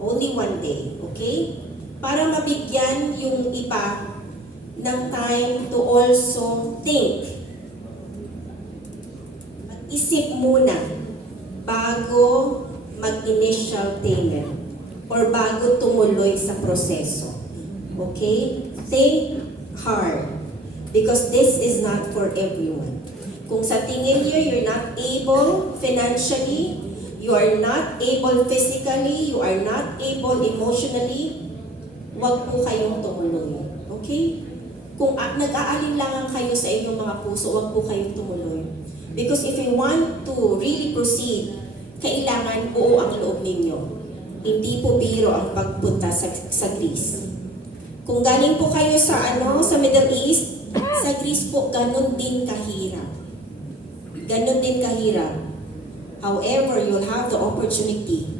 Only one day, okay? Para mabigyan yung iba ng time to also think. Mag-isip muna bago mag-initial payment or bago tumuloy sa proseso. Okay? Think hard because this is not for everyone. Kung sa tingin nyo you're not able financially, you are not able physically, you are not able emotionally, huwag po kayong tumuloy. Okay? Kung nag-aalinlangan kayo sa inyong mga puso, huwag po kayong tumuloy. Because if you want to really proceed, kailangan buo ang loob ninyo. Hindi po biro ang pagpunta sa Greece. Kung galing po kayo sa sa Middle East, sa Greece po ganun din kahirap. Ganun din kahirap. However, you'll have the opportunity